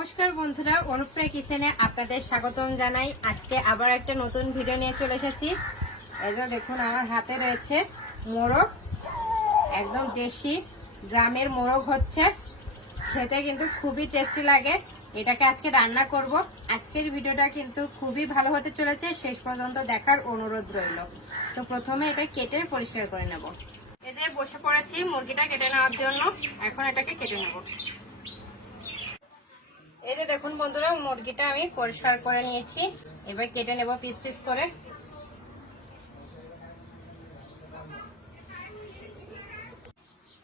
নমস্কার বন্ধুরা, অনুপ্রিয়া কিচেনে আপনাদের স্বাগতম জানাই। আজকে আবার একটা নতুন ভিডিও নিয়ে চলে এসেছি। যে দেখুন, আমার হাতে রয়েছে মোরগ। একদম দেশি, গ্রামের মোরগ হচ্ছে। খেতে কিন্তু খুবই টেস্টি লাগে। এটাকে আজকে রান্না করব। আজকের ভিডিওটা কিন্তু খুবই ভালো হতে চলেছে। শেষ পর্যন্ত দেখার অনুরোধ রইল। তো প্রথমে এটা কেটে পরিষ্কার করে নেব। যে বসে পড়েছি মুরগিটা কেটে নেওয়ার জন্য। এখন এটাকে কেটে নেব। এই যে দেখুন বন্ধুরা, মুরগিটা আমি পরিষ্কার করে নিয়েছি। এবার কেটে নেব পিস পিস করে।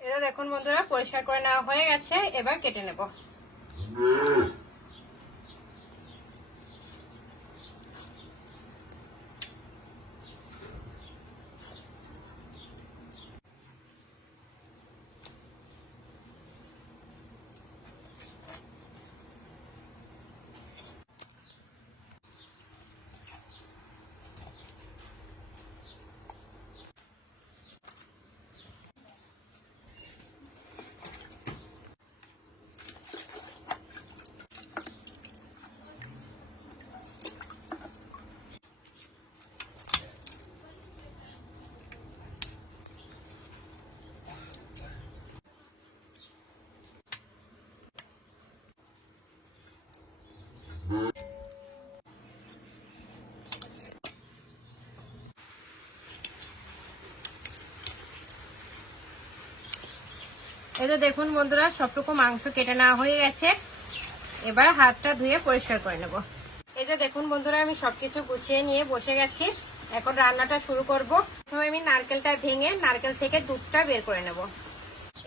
এটা দেখুন বন্ধুরা, পরিষ্কার করে নেওয়া হয়ে গেছে। এবার কেটে নেব। এই যে দেখুন বন্ধুরা, সবটুকু মাংস কেটে নেওয়া হয়ে গেছে। এবার হাতটা ধুয়ে পরিষ্কার করে নেব। এই যে দেখুন বন্ধুরা, আমি সবকিছু গুছিয়ে নিয়ে বসে গেছি। এখন রান্নাটা শুরু করব। প্রথমে আমি নারকেলটা ভেঙে নারকেল থেকে দুধটা বের করে নেব।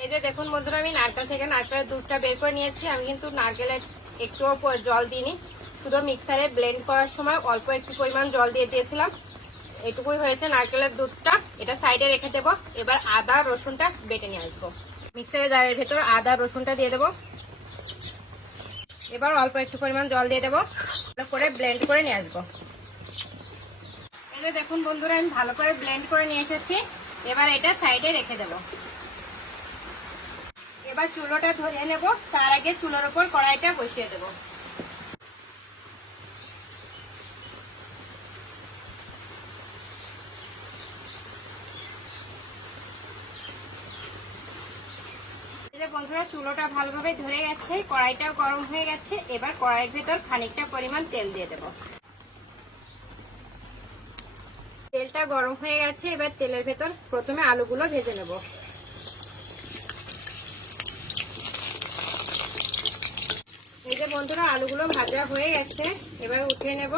এই যে দেখুন বন্ধুরা, আমি নারকেল থেকে নারকেলের দুধটা বের করে নিয়েছি। আমি কিন্তু নারকেলে একটুও জল দিইনি। শুধু মিক্সারে ব্লেন্ড করার সময় অল্প একটু পরিমাণ জল দিয়ে দিয়েছিলাম। এটুকুই হয়েছে নারকেলের দুধটা। এটা সাইডে রেখে দেবো। এবার আদা রসুনটা বেটে নিয়ে আসব। মিক্সারের জারের ভেতর আদা, রসুনটা দিয়ে দেবো। এবার অল্প একটু পরিমাণ জল দিয়ে দেবো। ভালো করে ব্লেন্ড করে নিয়ে আসব। এই দেখুন বন্ধুরা, আমি ভালো করে ব্লেন্ড করে নিয়ে এসেছি। এবার এটা সাইডে রেখে দেবো। এবার চুলোটা ধরে নেব। তার আগে চুলোর ওপর কড়াইটা বসিয়ে দেবো। বন্ধুরা, চুলোটা ভালোভাবে ধরে গেছে, কড়াইটাও গরম হয়ে গেছে। এবার কড়াইয়ের ভেতর খানিকটা পরিমাণ তেল দিয়ে দেব। তেলটা গরম হয়ে গেছে, এবার তেলের ভেতর প্রথমে আলুগুলো ভেজে নেব। এই যে বন্ধুরা, আলুগুলো ভাজা হয়ে গেছে, এবার উঠিয়ে নেব।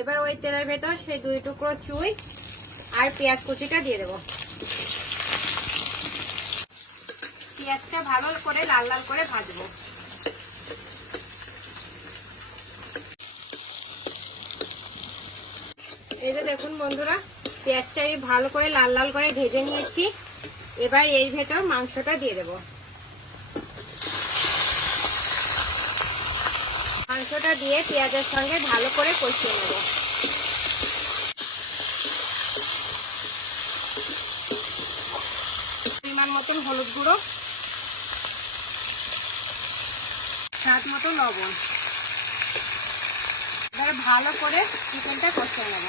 এবার ওই তেলের ভেতর সেই দুই টুকরো চুই আর পেঁয়াজ কুচিটা দিয়ে দেব। পেঁয়াজটা ভালো করে লাল লাল করে ভাজবো। এই যে দেখুন বন্ধুরা, পেঁয়াজটা আমি ভালো করে লাল লাল করে ভেজে নিয়েছি। এবার এর ভেতর মাংসটা দিয়ে দেব। মাংসটা দিয়ে পেঁয়াজের সঙ্গে ভালো করে কষিয়ে নেব পরিমাণ মতন হলুদ গুঁড়ো, স্বাদ মতো লবণ। এবারে ভালো করে চিকেনটা কষিয়ে নেব।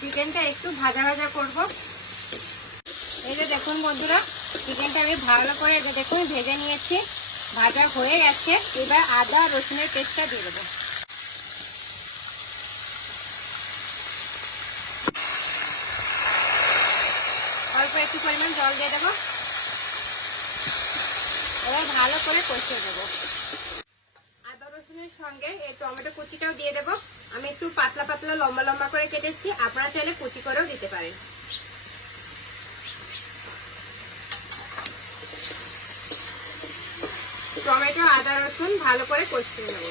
চিকেনটা একটু ভাজা ভাজা করব। এই যে দেখুন বন্ধুরা চিকেনটা আমি ভালো করে দেখুন ভেজে নিয়েছি। ভাজা হয়ে গেছে। এবার আদা রসুনের পেস্টটা দিয়ে দেবো। অল্প একটু পরিমাণ জল দিয়ে দেবো। এবার ভালো করে কষিয়ে দেবো। আদা রসুনের সঙ্গে এই টমেটো কুচিটাও দিয়ে দেবো। আমি একটু পাতলা পাতলা লম্বা লম্বা করে কেটেছি। আপনারা চাইলে কুচি করেও দিতে পারেন। টমেটো, আদা, রসুন ভালো করে কষিয়ে নেব।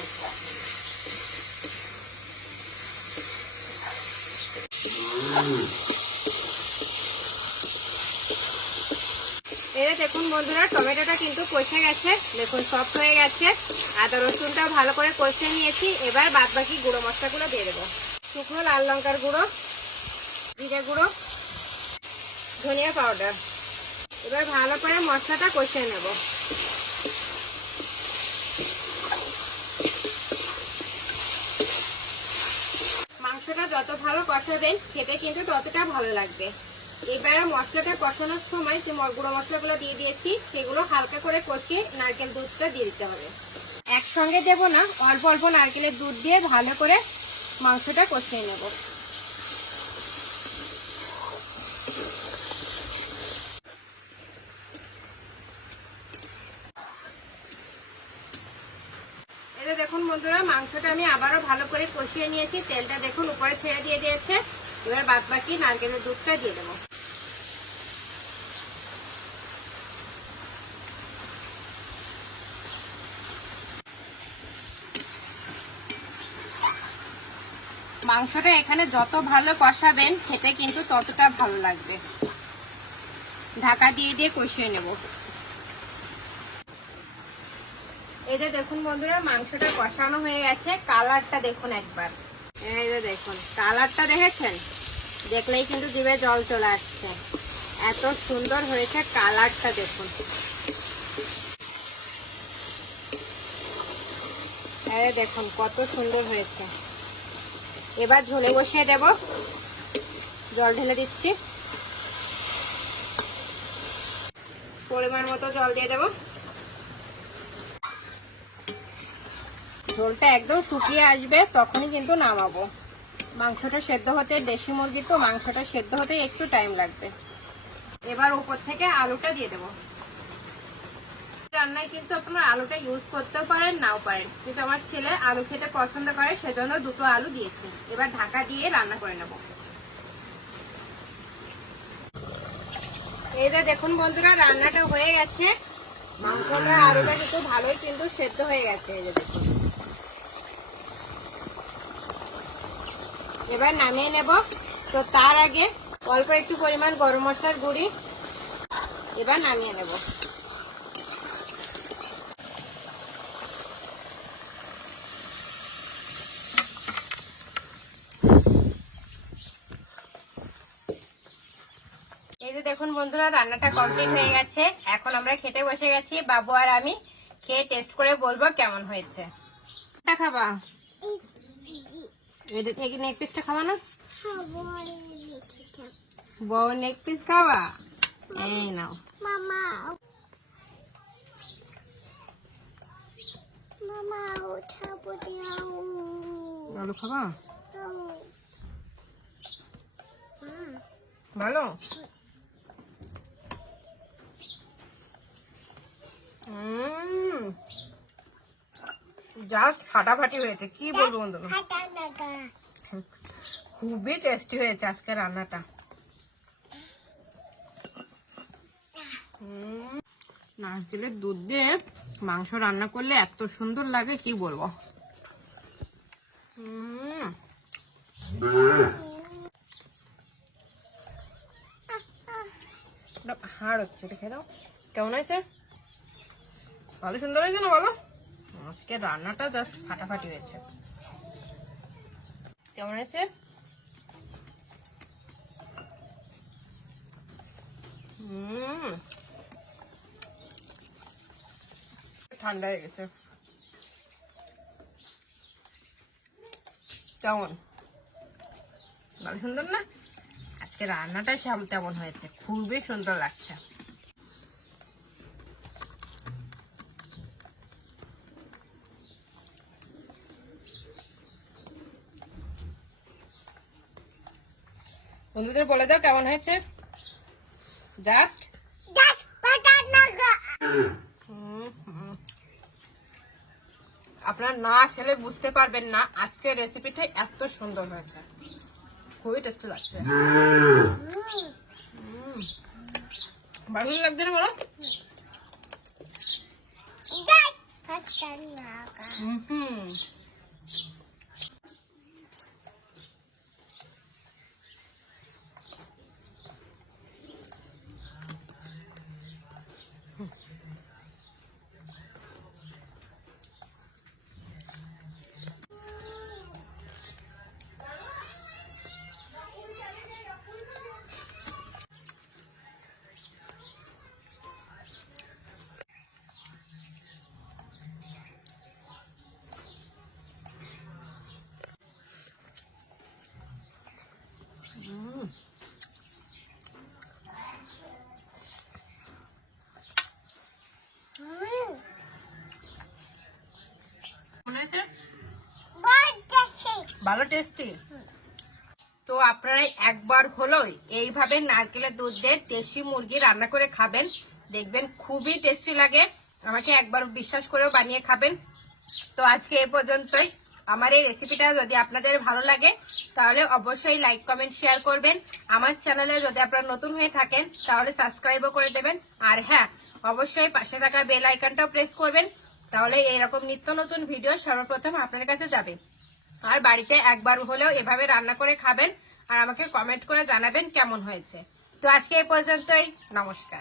দেখুন বন্ধুরা, টমেটোটা কিন্তু কষে গেছে। দেখুন সফট হয়ে গেছে। আদা রসুনটাও ভালো করে কষে নিয়েছি। এবার বাদ বাকি গুঁড়ো মশলাগুলো দিয়ে দেবো। শুকনো লাল লঙ্কার গুঁড়ো, জিরে গুঁড়ো, ধনিয়া পাউডার। এবার ভালো করে মশলাটা কষিয়ে নেব। মাংসটা যত ভালো কষাবেন, খেতে কিন্তু ততটা ভালো লাগবে। এবার মশলাটা কষানোর সময় যে গুঁড়ো মশলাগুলো দিয়ে দিয়েছি, সেগুলো হালকা করে কষিয়ে নারকেল দুধটা দিয়ে দিতে হবে। একসঙ্গে দেবো না, অল্প অল্প নারকেলের দুধ দিয়ে ভালো করে মাংসটা কষিয়ে নেব এটা দেখুন বন্ধুরা মাংসটা আমি আবারও ভালো করে কষিয়ে নিয়েছি। তেলটা দেখুন, উপরে ছেড়ে দিয়ে দিয়েছে। এবার বাদ বাকি নারকেলের দুধটা দিয়ে দেবো। মাংসটা এখানে যত ভালো কষাবেন, খেতে কিন্তু ততটা ভালো লাগবে। ঢাকা দিয়ে দিয়ে কষিয়ে নেব। এই যে দেখুন বন্ধুরা, মাংসটা কষানো হয়ে গেছে। কালারটা দেখুন একবার। এই দেখুন, কালারটা দেখেছেন? দেখলেই কিন্তু জিভে জল চলে আসছে। এত সুন্দর হয়েছে কালারটা দেখুন। এই দেখুন, কত সুন্দর হয়েছে। এবার ঝোলে বসিয়ে দেব। জল ঢেলে দিচ্ছি। পরিমাণ মতো জল দিয়ে দেব। ঝোলটা একদম শুকিয়ে আসবে, তখনই কিন্তু নামাবো। মাংসটা সেদ্ধ হতে, দেশি মুরগি তো মাংসটা সেদ্ধ হতে একটু টাইম লাগবে। এবার উপর থেকে আলুটা দিয়ে দেবো। রান্নায় কিন্তু আপনারা আলুটা ইউজ করতেও পারেন, নাও পারেন। কিন্তু আমার ছেলে আলু খেতে পছন্দ করে, সেজন্য দুটো আলু দিয়েছি। এবার ঢাকা দিয়ে রান্না করে নেব। এই যে দেখুন বন্ধুরা, রান্নাটা হয়ে গেছে। মাংসটা, আলুটা কিন্তু ভালোই কিন্তু সেদ্ধ হয়ে গেছে, এই যে দেখুন। এবার নামিয়ে নেব। তো তার আগে অল্প একটু পরিমাণ গরম মশলার গুঁড়ি এবার নামিয়ে নেব। এই যে দেখুন বন্ধুরা রান্নাটা কমপ্লিট হয়ে গেছে। এখন আমরা খেতে বসে গেছি। বাবু আর আমি খেয়ে টেস্ট করে বলব কেমন হয়েছে। খাবা। এটা থেকে নেক পিসটা খাবা না? বউ নেক পিস খাবা। এই নাও। বলিয়াও আলু খাবা? হুম। ভালো? জাস্ট ফাটাফাটি হয়েছে। কি বলব বন্ধুরা খুবই টেস্টি হয়েছে আজকে রান্নাটা। নারকেলের দুধ দিয়ে মাংস রান্না করলে এত সুন্দর লাগে কি বলব? হাড় হচ্ছে খেয়ে দাও কেমন হয়েছে? ভালো সুন্দর হয়েছে না বলো আজকে রান্নাটা জাস্ট ফাটাফাটি হয়েছে। কেমন হয়েছে? ঠান্ডা হয়ে গেছে। কেমন? ভালো সুন্দর না? আজকে রান্নাটা তেমন হয়েছে। খুবই সুন্দর লাগছে। বন্ধুদের বলে দাও কেমন হয়েছে? জাস্ট আপনার না খেলে বুঝতে পারবেন না আজকের রেসিপিটা এত সুন্দর হয়েছে। খুবই টেস্টি লাগছে। ভালো লাগছে না বলো? হুম ভালো টেস্টি তো আপনারা একবার হলো এইভাবে নারকেলের দুধ দিয়ে দেশি মুরগি রান্না করে খাবেন। দেখবেন খুবই টেস্টি লাগে। আমাকে একবার বিশ্বাস করেও বানিয়ে খাবেন। তো আজকে এই পর্যন্তই। আমার এই রেসিপিটা যদি আপনাদের ভালো লাগে তাহলে অবশ্যই লাইক কমেন্ট শেয়ার করবেন। আমার চ্যানেলে যদি আপনারা নতুন হয়ে থাকেন তাহলে সাবস্ক্রাইবও করে দেবেন। আর হ্যাঁ অবশ্যই পাশে থাকা বেল আইকনটাও প্রেস করবেন। তাহলে এরকম নিত্য নতুন ভিডিও সর্বপ্রথম আপনার কাছে যাবে আর বাড়িতে একবার হলেও এভাবে রান্না করে খাবেন আর আমাকে কমেন্ট করে জানাবেন কেমন হয়েছে তো আজকে এই পর্যন্তই নমস্কার